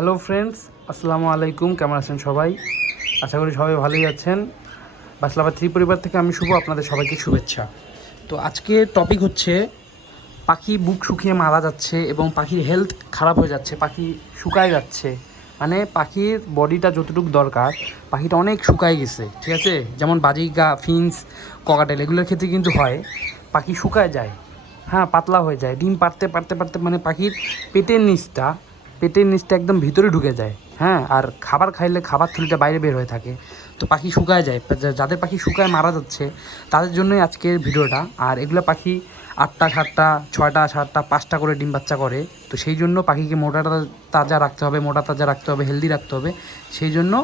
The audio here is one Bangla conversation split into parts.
হ্যালো ফ্রেন্ডস, আসসালামু আলাইকুম, কেমন আছেন সবাই? আশা করি সবাই ভালোই আছেন। বাসলাবাদ থ্রি পরিবার থেকে আমি শুভ, আপনাদের সবাইকে শুভেচ্ছা। তো আজকে টপিক হচ্ছে, পাখি বুক শুকিয়ে মারা যাচ্ছে এবং পাখির হেলথ খারাপ হয়ে যাচ্ছে, পাখি শুকায় যাচ্ছে। মানে পাখির বডিটা যতটুকু দরকার, পাখিটা অনেক শুকায় গেছে, ঠিক আছে? যেমন বাজিকা ফিন্স ককাটেল এগুলোর ক্ষেত্রে কিন্তু হয়, পাখি শুকায় যায় হ্যাঁ পাতলা হয়ে যায়। ডিম পারতে পারতে পারতে মানে পাখির পেটের নিচটা পেটের নিচটা একদম ভিতরে ঢুকে যায় হ্যাঁ? আর খাবার খাইলে খাবার থলিটা বাইরে বের হয়ে থাকে, তো পাখি শুকায় যায়। যাদের পাখি শুকায় মারা যাচ্ছে, তাদের জন্যই আজকের ভিডিওটা। আর এগুলো পাখি আটটা, সাতটা, ছয়টা, সাতটা, পাঁচটা করে ডিম বাচ্চা করে, তো সেই জন্য পাখিকে মোটা তাজা রাখতে হবে, মোটা তাজা রাখতে হবে, হেলদি রাখতে হবে। সেই জন্য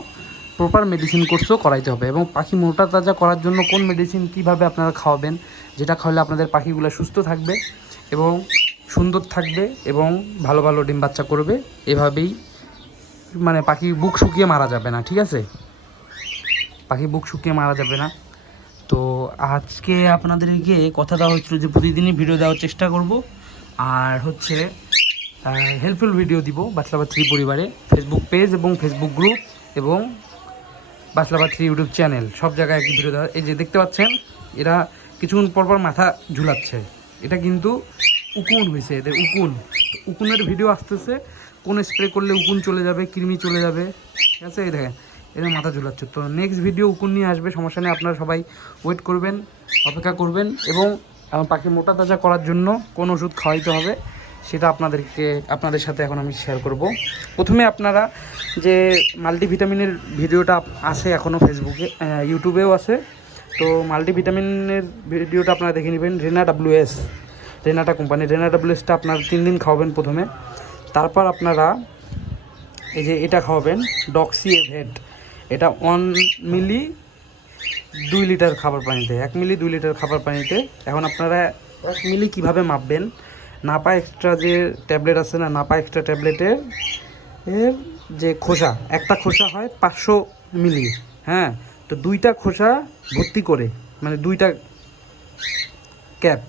প্রপার মেডিসিন কোর্সও করাইতে হবে। এবং পাখি মোটা তাজা করার জন্য কোন মেডিসিন কীভাবে আপনারা খাওয়াবেন, যেটা খাওয়ালে আপনাদের পাখিগুলো সুস্থ থাকবে এবং সুন্দর থাকবে এবং ভালো ভালো ডিম বাচ্চা করবে, এভাবেই মানে পাখি বুক শুকিয়ে মারা যাবে না, ঠিক আছে? পাখি বুক শুকিয়ে মারা যাবে না। তো আজকে আপনাদেরকে কথা দেওয়া হচ্ছিল যে প্রতিদিনই ভিডিও দেওয়ার চেষ্টা করব। আর হচ্ছে হেল্পফুল ভিডিও দিব বাতলাবা থ্রি পরিবারে। ফেসবুক পেজ এবং ফেসবুক গ্রুপ এবং বাসলাবা থ্রি ইউটিউব চ্যানেল সব জায়গায় একই ভিডিও দেওয়া। এই যে দেখতে পাচ্ছেন, এরা কিছুক্ষণ পর পর মাথা ঝুলাচ্ছে। এটা কিন্তু উকুন হয়েছে, এদের উকুন। উকুনের ভিডিও আসতেছে কোন স্প্রে করলে উকুন চলে যাবে, কৃমি চলে যাবে। ঠিক আছে? এই দেখেন এদের মাথা ঝুলাচ্ছে। তো নেক্সট ভিডিও উকুন নিয়ে আসবে, সমস্যা নেই, আপনারা সবাই ওয়েট করবেন, অপেক্ষা করবেন এবং আমার পাখি মোটা তাজা করার জন্য কোন ওষুধ খাওয়াইতে হবে, সেটা আপনাদেরকে, আপনাদের সাথে এখন আমি শেয়ার করব। প্রথমে আপনারা যে মাল্টিভিটামিনের ভিডিওটা আছে এখনও ফেসবুকে ইউটিউবেও আছে। তো মাল্টিভিটামিনের ভিডিওটা আপনারা দেখে নেবেন রেনা ডাব্লিউএস রেনাটা কোম্পানি রেনা ডাব্লিউএসটা আপনারা তিন দিন খাওয়াবেন প্রথমে। তারপর আপনারা এই যে এটা খাওয়াবেন ডক্সি এভেড এটা ওয়ান মিলি দুই লিটার খাবার পানিতে, এক মিলি দুই লিটার খাবার পানিতে। এখন আপনারা এক মিলি কীভাবে মাপবেন? নাপা এক্সট্রা যে ট্যাবলেট আছে না, নাপা এক্সট্রা ট্যাবলেটের এর যে খোসা, একটা খোসা হয় পাঁচশো মিলি হ্যাঁ? তো দুইটা খোসা ভর্তি করে মানে দুইটা ক্যাপ।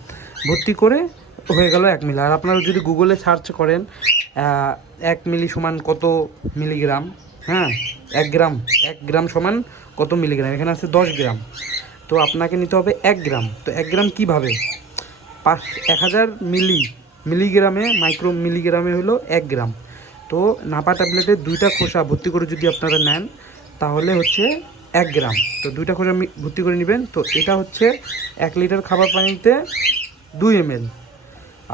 ভর্তি করে হয়ে গেল এক মিলি। আর আপনারা যদি গুগলে সার্চ করেন এক মিলি সমান কত মিলিগ্রাম? হ্যাঁ এক গ্রাম এক গ্রাম সমান কত মিলিগ্রাম? এখানে আছে দশ গ্রাম। তো আপনাকে নিতে হবে এক গ্রাম। তো এক গ্রাম কীভাবে? পাঁচ, এক হাজার মিলি, মিলিগ্রামে, মাইক্রো মিলিগ্রামে হলো এক গ্রাম। তো নাপা ট্যাবলেটে দুইটা খোসা ভর্তি করে যদি আপনারা নেন, তাহলে হচ্ছে এক গ্রাম। তো দুইটা খোসা ভর্তি করে নেবেন। তো এটা হচ্ছে এক লিটার খাবার পানিতে দুই এম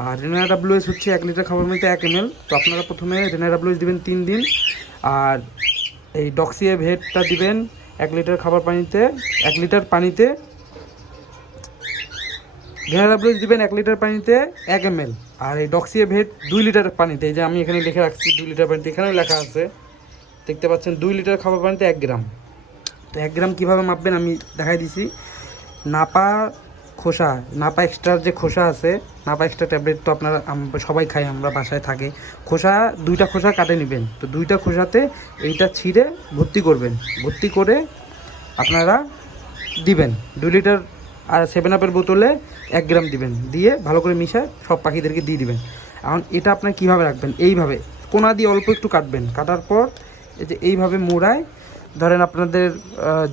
আর রেনা ডাব্লিউএস হচ্ছে এক লিটার খাবার পানিতে এক এম তো আপনারা প্রথমে রেনা ডাব্লিউএস দেবেন তিন দিন। আর এই ডক্সিয়ে ভেটটা দিবেন এক লিটার খাবার পানিতে, এক লিটার পানিতে। ভেনাডাব্লিউস দিবেন এক লিটার পানিতে এক এম আর এই ডক্সিয়ে ভেট দুই লিটার পানিতে, এই যে আমি এখানে লিখে রাখছি দুই লিটার পানিতে, এখানেও লেখা আছে। দেখতে পাচ্ছেন দুই লিটার খাবার পানিতে এক গ্রাম। তো এক গ্রাম কীভাবে মাপবেন আমি দেখাই দিছি। নাপা খোসা, নাপা এক্সট্রার যে খোসা আছে, নাপা এক্সট্রা ট্যাবলেট তো আপনারা সবাই খাই আমরা বাসায় থাকে। খোসা, দুইটা খোসা কাটে নেবেন। তো দুইটা খোসাতে এইটা ছিঁড়ে ভর্তি করবেন। ভর্তি করে আপনারা দিবেন। দুই লিটার আর সেভেন আপের বোতলে এক গ্রাম দিবেন। দিয়ে ভালো করে মিশায় সব পাখিদেরকে দিয়ে দিবেন। এখন এটা আপনার কীভাবে রাখবেন? এইভাবে। কোনা দিয়ে অল্প একটু কাটবেন। কাটার পর এই যে এইভাবে মোড়ায় ধরেন আপনাদের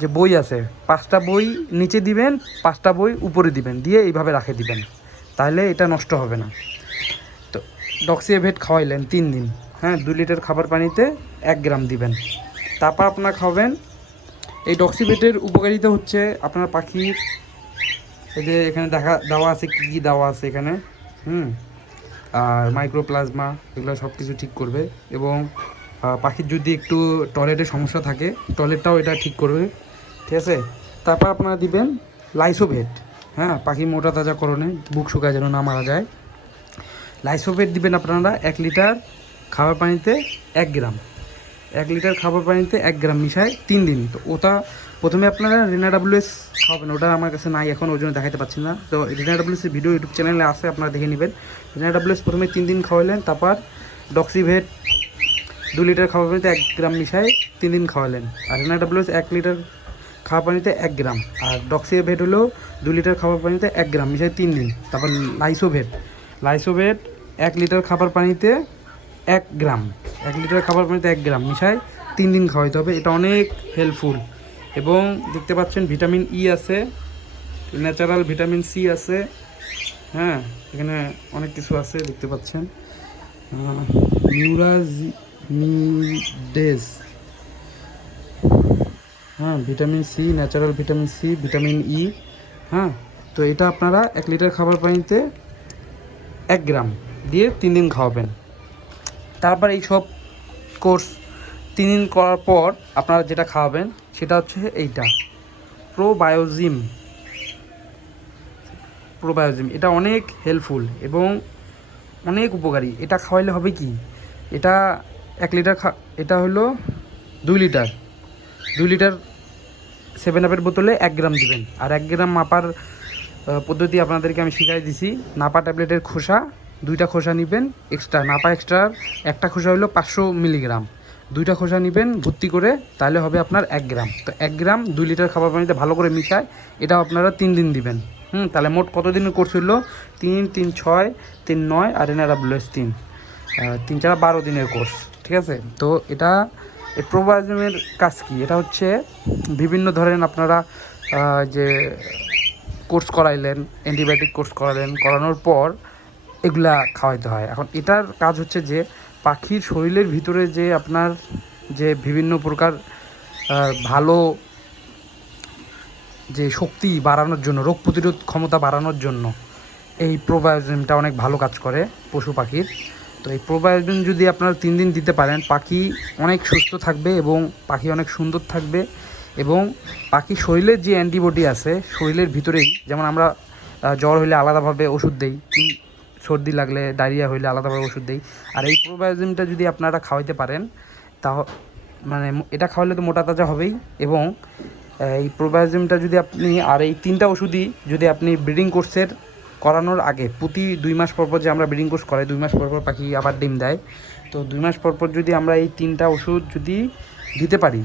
যে বই আছে, পাঁচটা বই নিচে দিবেন, পাঁচটা বই উপরে দিবেন, দিয়ে এইভাবে রাখে দিবেন। তাহলে এটা নষ্ট হবে না। তো ডক্সিএভেট খাওয়াইলেন তিন দিন হ্যাঁ দু লিটার খাবার পানিতে এক গ্রাম দিবেন। তারপর আপনার খাওয়াবেন এই ডক্সিভেটের উপকারিতা হচ্ছে আপনার পাখির, এই যে এখানে দেখা, দেওয়া আছে, কী কী দেওয়া আছে এখানে, হুম, আর মাইক্রোপ্লাজমা এগুলো সব কিছু ঠিক করবে এবং পাখির যদি একটু টয়লেটের সমস্যা থাকে টয়লেটটাও এটা ঠিক করবে। ঠিক আছে? তারপর আপনারা দিবেন লাইসোভেট হ্যাঁ পাখি মোটা তাজাকরণে বুক শুকায় যেন না মারা যায়। লাইসোভেট দিবেন আপনারা এক লিটার খাবার পানিতে এক গ্রাম। এক লিটার খাবার পানিতে এক গ্রাম মিশায় তিন দিন। তো ওটা প্রথমে আপনারা রিনা ডাব্লিউএস খাওয়াবেন। ওটা আমার কাছে নাই, এখন ওই জন্য দেখাতে পাচ্ছি না। তো রিনা ডাব্লিউএস এর ভিডিও ইউটিউব চ্যানেলে আছে, আপনারা দেখে নেবেন। রিনা ডাব্লিউএস প্রথমে তিন দিন খাওয়ালেন তারপর ডক্সিভেট দু লিটার খাবার পানিতে এক গ্রাম মিশায় তিন দিন খাওয়ালেন। আর রিনা ডাব্লিউএস এক লিটার খাবার পানিতে এক গ্রাম, আর ডক্সিভেট হলো দু লিটার খাবার পানিতে এক গ্রাম, মিশায় তিন দিন। তারপর লাইসোভেট লাইসোভেট এক লিটার খাবার পানিতে এক গ্রাম, এক লিটার খাবার পানিতে এক গ্রাম, মিশায় তিন দিন খাওয়াইতে হবে। এটা অনেক হেল্পফুল এবং দেখতে পাচ্ছেন ভিটামিন ই আছে ন্যাচারাল ভিটামিন সি আছে হ্যাঁ এখানে অনেক কিছু আছে, দেখতে পাচ্ছেন। নিউরাজিডেস হ্যাঁ vitamin C natural vitamin C vitamin E হ্যাঁ তো এটা আপনারা এক লিটার খাবার পানিতে এক গ্রাম দিয়ে তিন দিন খাওয়াবেন। তারপর এই সব কোর্স তিন দিন করার পর আপনারা যেটা খাওয়াবেন সেটা হচ্ছে এইটা প্রোবায়োজিম প্রোবায়োজিম এটা অনেক হেল্পফুল এবং অনেক উপকারী। এটা খাওয়াইলে হবে কি? এটা এক লিটার খা, এটা হলো দুই লিটার। দুই লিটার সেভেন আপের বোতলে এক গ্রাম দিবেন। আর এক গ্রাম মাপার পদ্ধতি আপনাদেরকে আমি শিখাই দিছি। নাপা ট্যাবলেটের খোসা, দুইটা খোসা নেবেন এক্সট্রা নাপা এক্সট্রা একটা খোসা হলো পাঁচশো মিলিগ্রাম। দুইটা খোসা নেবেন ভর্তি করে, তাহলে হবে আপনার এক গ্রাম। তো এক গ্রাম দুই লিটার খাবার পানিতে ভালো করে মিশায় এটা আপনারা তিন দিন দিবেন। হুম, তাহলে মোট কত দিনের কোর্স হলো? তিন তিন, ছয়, তিন, নয় আর এনারা তিন। তিন চার বারো দিনের কোর্স ঠিক আছে? তো এটা এই প্রোবায়োজমের কাজ কি? এটা হচ্ছে বিভিন্ন ধরনের আপনারা যে কোর্স করাইলেন অ্যান্টিবায়োটিক কোর্স করালেন করানোর পর এগুলা খাওয়াইতে হয়। এখন এটার কাজ হচ্ছে যে পাখির শরীরের ভিতরে যে আপনার যে বিভিন্ন প্রকার ভালো যে শক্তি বাড়ানোর জন্য, রোগ প্রতিরোধ ক্ষমতা বাড়ানোর জন্য এই প্রোবায়োজনটা অনেক ভালো কাজ করে পশু পাখির। তো এই প্রোবায়োজন যদি আপনারা তিন দিন দিতে পারেন, পাখি অনেক সুস্থ থাকবে এবং পাখি অনেক সুন্দর থাকবে এবং পাখি শরীরের যে অ্যান্টিবডি আছে, শরীরের ভিতরেই যেমন আমরা জ্বর হইলে আলাদাভাবে ওষুধ দেই সর্দি লাগলে ডায়রিয়া হইলে আলাদাভাবে ওষুধ দেই। আর এই প্রোবায়োজনটা যদি আপনারা খাওয়াইতে পারেন তা মানে এটা খাওয়ালে তো মোটা তাজা হবেই এবং এই প্রোবায়োজমটা যদি আপনি, আর এই তিনটা ওষুধই যদি আপনি ব্রিডিং কোর্সের করানোর আগে, প্রতি দুই মাস পর পর যে আমরা ব্রিডিং কোর্স করাই, দুই মাস পর পর পাখি আবার ডিম দেয়। তো দুই মাস পর পর যদি আমরা এই তিনটা ওষুধ যদি দিতে পারি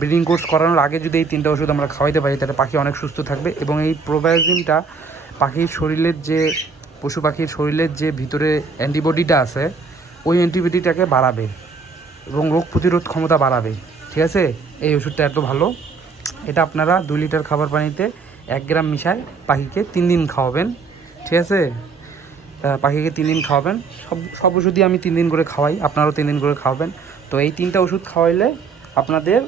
ব্রিডিং কোর্স করানোর আগে যদি এই তিনটা ওষুধ আমরা খাওয়াইতে পারি, তাহলে পাখি অনেক সুস্থ থাকবে এবং এই প্রোবায়োজিমটা পাখির শরীরের যে, পশু পাখির শরীরের যে ভিতরে অ্যান্টিবডিটা আছে, ওই অ্যান্টিবডিটাকে বাড়াবে এবং রোগ প্রতিরোধ ক্ষমতা বাড়াবে। ঠিক আছে? এই ওষুধটা এত ভালো। এটা আপনারা দুই লিটার খাবার পানিতে এক গ্রাম মিশায় পাখিকে তিন দিন খাওয়াবেন, ঠিক আছে? পাখিকে তিন দিন খাওয়াবেন। সব সব ওষুধই আমি তিন দিন করে খাওয়াই, আপনারাও তিন দিন করে খাওয়াবেন। তো এই তিনটা ওষুধ খাওয়াইলে আপনাদের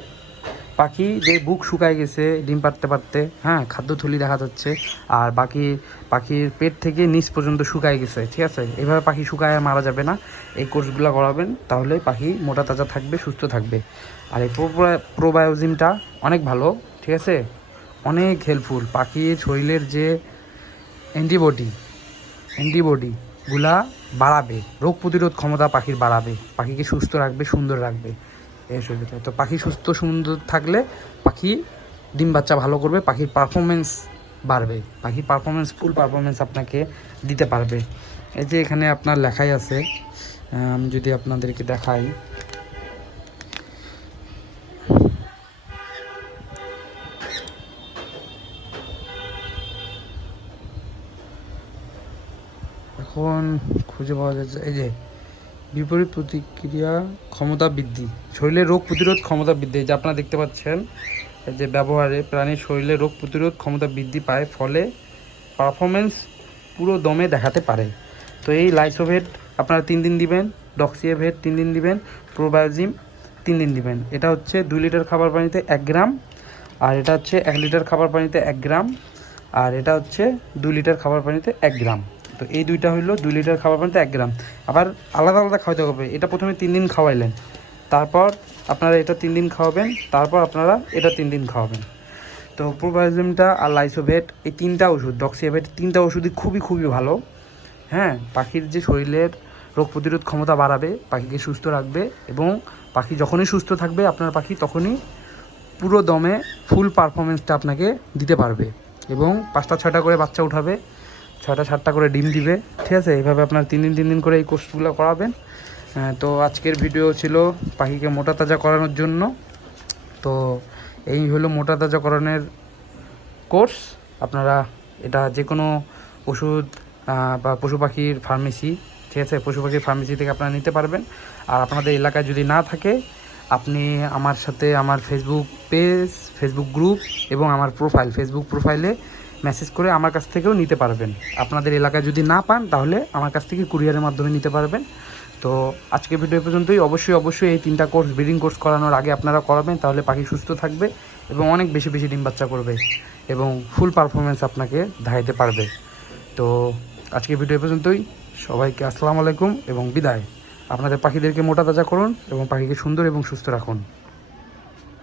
পাখি যে বুক শুকায় গেছে, ডিম পারতে পারতে হ্যাঁ খাদ্য থলি দেখা যাচ্ছে, আর বাকি পাখির পেট থেকে নিচ পর্যন্ত শুকায় গেছে, ঠিক আছে? এইভাবে পাখি শুকায় মারা যাবে না। এই কোর্সগুলো করাবেন, তাহলে পাখি মোটা তাজা থাকবে, সুস্থ থাকবে। আর এই প্রোবায়োজিমটা অনেক ভালো, ঠিক আছে? অনেক হেল্পফুল পাখির শরীরের যে অ্যান্টিবডি অ্যান্টিবডিগুলা বাড়াবে। রোগ প্রতিরোধ ক্ষমতা পাখির বাড়াবে। পাখিকে সুস্থ রাখবে, সুন্দর রাখবে। এই সুবিধা তো পাখি সুস্থ, সুন্দর থাকলে পাখি ডিম বাচ্চা ভালো করবে, পাখির পারফরমেন্স বাড়বে। পাখির পারফরমেন্স ফুল পারফরমেন্স আপনাকে দিতে পারবে। এই যে এখানে আপনার লেখাই আছে। আমি, যদি আপনাদেরকে দেখাই। এখন খুঁজে পাওয়া যাচ্ছে, এই যে বিপরীত প্রতিক্রিয়া ক্ষমতা বৃদ্ধি, শরীরে রোগ প্রতিরোধ ক্ষমতা বৃদ্ধি যে আপনারা দেখতে পাচ্ছেন যে ব্যবহারে প্রাণীর শরীরে রোগ প্রতিরোধ ক্ষমতা বৃদ্ধি পায় ফলে পারফরমেন্স পুরো দমে দেখাতে পারে। তো এই লাইসোভেট আপনারা তিন দিন দিবেন ডক্সিয়েভেট তিন দিন দিবেন প্রোবায়োজিম তিন দিন দিবেন। এটা হচ্ছে দুই লিটার খাবার পানিতে এক গ্রাম, আর এটা হচ্ছে এক লিটার খাবার পানিতে এক গ্রাম, আর এটা হচ্ছে দুই লিটার খাবার পানিতে এক গ্রাম। তো এই দুইটা হইল দুই লিটার খাবার পানিতে এক গ্রাম। আবার আলাদা আলাদা খাওয়াতে হবে। এটা প্রথমে তিন দিন খাওয়াইলেন। তারপর আপনারা এটা তিন দিন খাওয়াবেন। তারপর আপনারা এটা তিন দিন খাওয়াবেন। তো প্রোবায়োজিমটা আর লাইসোভেট, এই তিনটা ওষুধ, ডক্সিয়াভেট, তিনটা ওষুধই খুবই খুবই ভালো। হ্যাঁ পাখির যে শরীরের রোগ প্রতিরোধ ক্ষমতা বাড়াবে, পাখিকে সুস্থ রাখবে এবং পাখি যখনই সুস্থ থাকবে, আপনার পাখি তখনই পুরো দমে ফুল পারফরমেন্সটা আপনাকে দিতে পারবে এবং পাঁচটা, ছয়টা করে বাচ্চা উঠাবে। ছয়টা, সাতটা করে ডিম দিবে। ঠিক আছে? এইভাবে আপনার তিন দিন তিন দিন করে এই কোর্সগুলো করাবেন। তো আজকের ভিডিও ছিল পাখিকে মোটা তাজা করানোর জন্য। তো এই হলো মোটা তাজা করানোর কোর্স। আপনারা এটা যে কোনো ওষুধ বা পশু পাখির ফার্মেসি, ঠিক আছে? পশু পাখি ফার্মেসি থেকে আপনারা নিতে পারবেন। আর আপনাদের এলাকায় যদি না থাকে, আপনি আমার সাথে আমার ফেসবুক পেজ ফেসবুক গ্রুপ এবং আমার প্রোফাইল ফেসবুক প্রোফাইলে মেসেজ করে আমার কাছ থেকেও নিতে পারবেন। আপনাদের এলাকায় যদি না পান, তাহলে আমার কাছ থেকে কুরিয়ারের মাধ্যমে নিতে পারবেন। তো আজকে ভিডিও পর্যন্তই। অবশ্যই অবশ্যই এই তিনটা কোর্স ব্রিডিং কোর্স করানোর আগে আপনারা করাবেন, তাহলে পাখি সুস্থ থাকবে এবং অনেক বেশি বেশি ডিম বাচ্চা করবে এবং ফুল পারফরমেন্স আপনাকে দেখাইতে পারবে। তো আজকে ভিডিও পর্যন্তই। সবাইকে আসসালামু আলাইকুম এবং বিদায়। আপনাদের পাখিদেরকে মোটা তাজা করুন এবং পাখিকে সুন্দর এবং সুস্থ রাখুন।